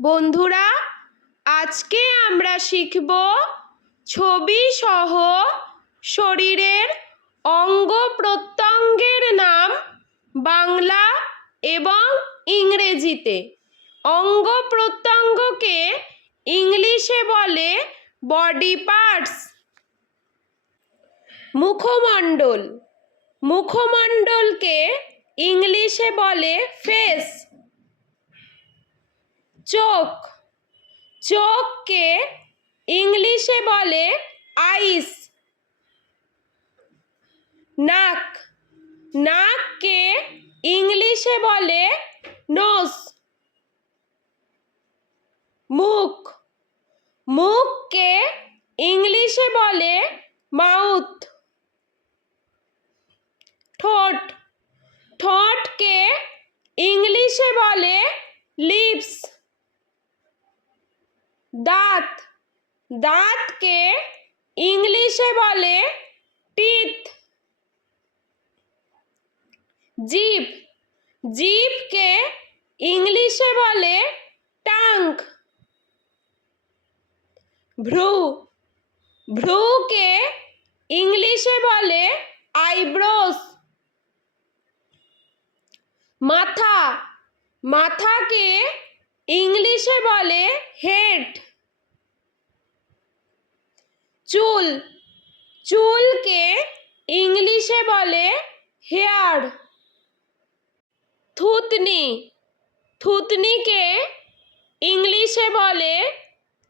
বন্ধুরা, আজকে আমরা শিখব ছবি সহ শরীরের অঙ্গ প্রত্যঙ্গের নাম বাংলা এবং ইংরেজিতে। অঙ্গ প্রত্যঙ্গকে ইংলিশে বলে বডি পার্টস। মুখমণ্ডল, মুখমণ্ডলকে ইংলিশে বলে ফেস। চোখ, চোখকে ইংলিশে বলে আইস। নাক, নাককে ইংলিশে বলে নোজ। মুখ, মুখকে ইংলিশে বলে মাউথ। ঠোঁট, ঠোঁটকে ইংলিশে বলে লিপস। দাঁত, দাঁতকে ইংলিশে বলে টিথ। জিভ, জিভকে ইংলিশে বলে টাং। ভ্রু, ভ্রুকে ইংলিশে বলে আইব্রোস। মাথা, মাথাকে ইংলিশে বলে হেড। চুল, চুলকে ইংলিশে বলে হেয়ার। থুতনি, থুতনিকে ইংলিশে বলে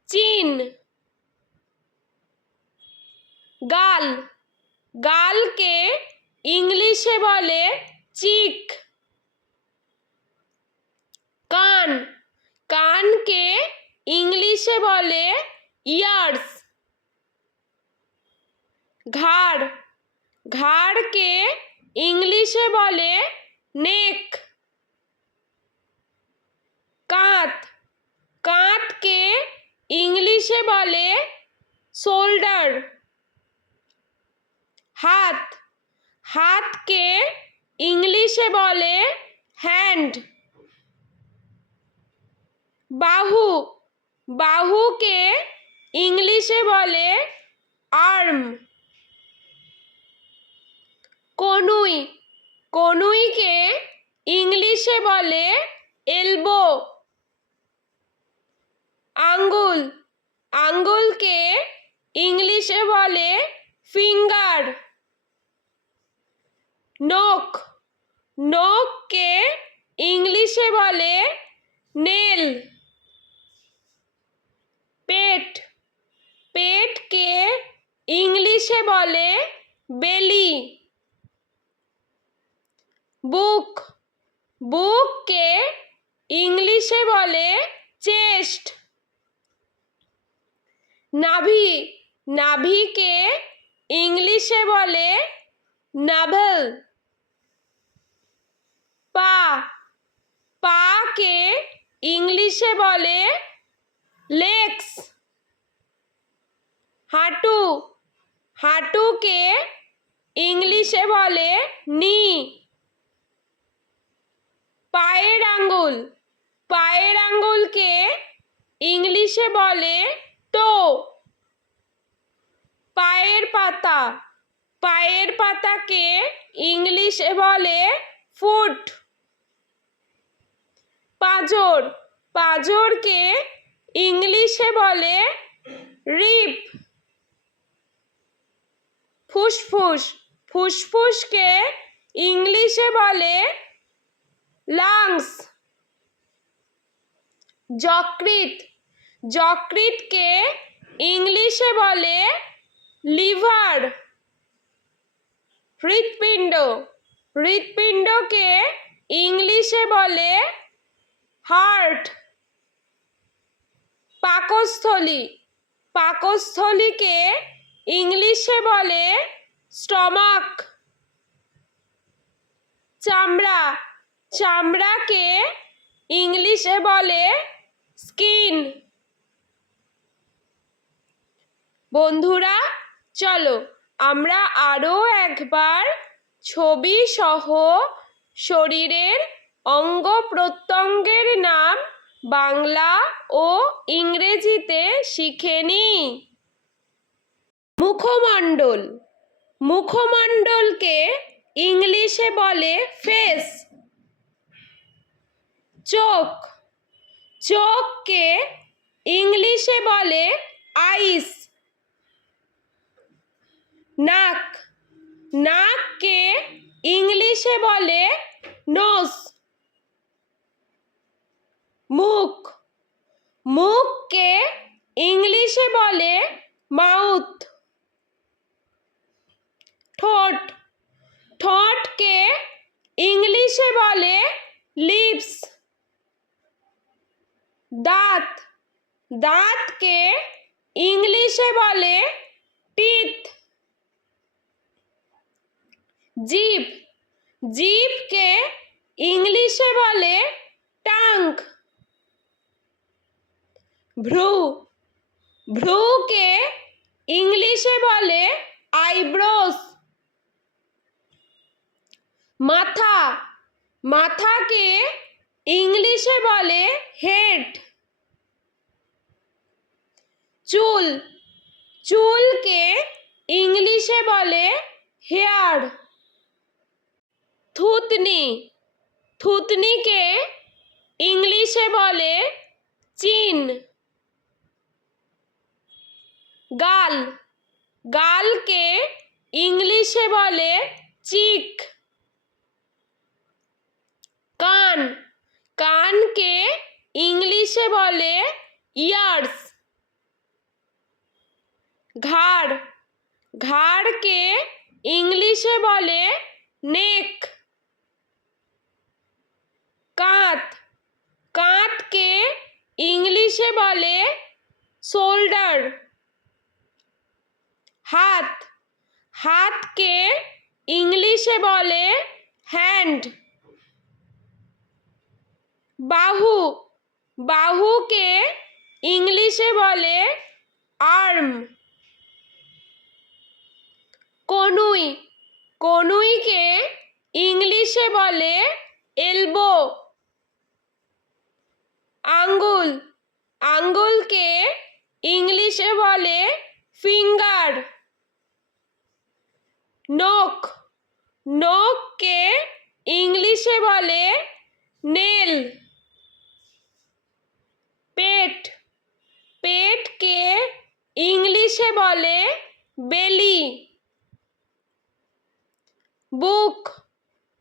চিন। গাল, গালকে ইংলিশে বলে চিক। কান, কানকে ইংলিশে বলে ইয়ার্স। ঘাড়, ঘাড়কে ইংলিশে বলে নেক। কাঁধ, কাঁধকে ইংলিশে বলে শোল্ডার। হাত, হাতকে ইংলিশে বলে হ্যান্ড। বাহু, বাহুকে ইংলিশে বলে আর্ম। কনুই, কনুইকে ইংলিশে বলে এলবো। আঙ্গুল, আঙ্গুলকে ইংলিশে বলে ফিঙ্গার। নখ, নখকে ইংলিশে বলে নেল। পেট, পেটকে ইংলিশে বলে বেলি। বুক, বুককে ইংলিশে বলে চেস্ট। নাভি, নাভিকে ইংলিশে বলে নাভেল। পা, পাকে ইংলিশে বলে লেগস। হাঁটু, হাঁটুকে ইংলিশে বলে নি। পায়ের আঙ্গুল, পায়ের আঙ্গুলকে ইংলিশে বলে টো। পায়ের পাতা, পায়ের পাতাকে ইংলিশে বলে ফুট। পাঁজর, পাঁজরকে ইংলিশে বলে রিব। ফুসফুস, ফুসফুসকে ইংলিশে বলে লাংস। যকৃৎ, যকৃৎকে ইংলিশে বলে লিভার। হৃৎপিণ্ড, হৃৎপিণ্ডকে ইংলিশে বলে হার্ট। পাকস্থলী, পাকস্থলীকে ইংলিশে বলে স্টমাক। চামড়া, চামড়াকে ইংলিশে বলে স্কিন। বন্ধুরা, চলো আমরা আরও একবার ছবি সহ শরীরের অঙ্গ প্রত্যঙ্গের নাম বাংলা ও ইংরেজিতে শিখে নিই। মুখমণ্ডল, মুখমণ্ডলকে ইংলিশে বলে ফেস। চোখ, চোখকে ইংলিশে বলে আইস। নাক, নাককে ইংলিশে বলে নোজ। মুখ, মুখকে ইংলিশে বলে মাউথ। ঠোঁট, ঠোঁটকে ইংলিশে বলে লিপস। দাঁত, দাঁতকে ইংলিশে বলে টিথ। জিভ, জিভকে ইংলিশে বলে টাং। ভ্রু, ভ্রুকে ইংলিশে বলে আইব্রোস। মাথা, মাথাকে ইংলিশে বলে হেড। চুল, চুলকে ইংলিশে বলে হেয়ার। থুতনি, থুতনিকে ইংলিশে বলে চিন। গাল, গালকে ইংলিশে বলে চিক। কান, কানকে ইংলিশে বলে ইয়ার্স। ঘাড়, ঘাড়কে ইংলিশে বলে নেক। কাঁধ, কাঁধকে ইংলিশে বলে শোল্ডার। হাত, হাতকে ইংলিশে বলে হ্যান্ড। বাহু, বাহুকে ইংলিশে বলে আর্ম। কনুই, কনুইকে ইংলিশে বলে এলবো। আঙ্গুল, আঙ্গুলকে ইংলিশে বলে ফিঙ্গার। নখ, নখকে ইংলিশে বলে নেল। পেট, পেটকে ইংলিশে বলে বেলি। বুক,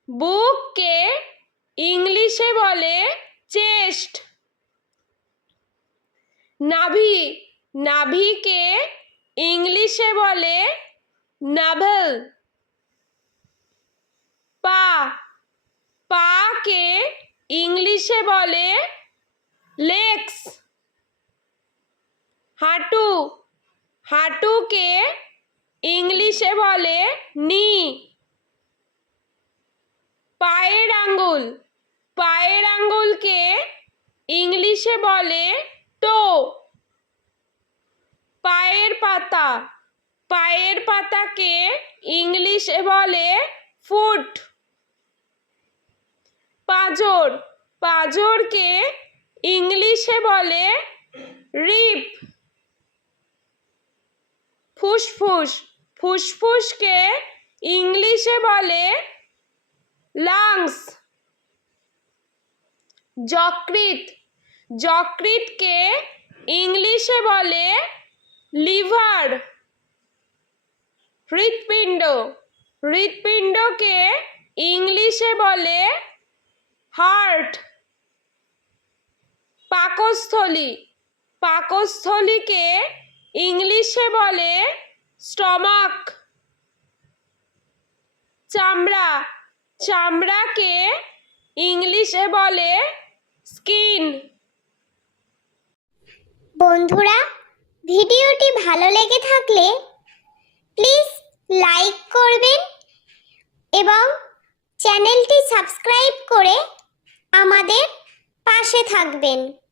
বুককে ইংলিশে বলে চেস্ট। নাভি, নাভিকে ইংলিশে বলে নাভেল। পা, পাকে ইংলিশে বলে লেগস। হাঁটু, হাঁটুকে ইংলিশে বলে নি। পায়ের আঙ্গুল, পায়ের আঙ্গুলকে ইংলিশে বলে টো। পায়ের পাতা, পায়ের পাতাকে ইংলিশে বলে ফুট। পাঁজর, পাঁজরকে ইংলিশে বলে রিপ। ফুসফুস, ফুসফুসকে ইংলিশে বলে লাংস। যকৃৎ, যকৃৎকে ইংলিশে বলে লিভার। হৃৎপিণ্ড, হৃৎপিণ্ডকে ইংলিশে বলে হার্ট। পাকস্থলী, পাকস্থলীকে ইংলিশে বলে স্টমাক। চামড়া, চামড়াকে ইংলিশে বলে স্কিন। বন্ধুরা, ভিডিওটি ভালো লেগে থাকলে প্লিজ লাইক করবেন এবং চ্যানেলটি সাবস্ক্রাইব করে আমাদের পাশে থাকবেন।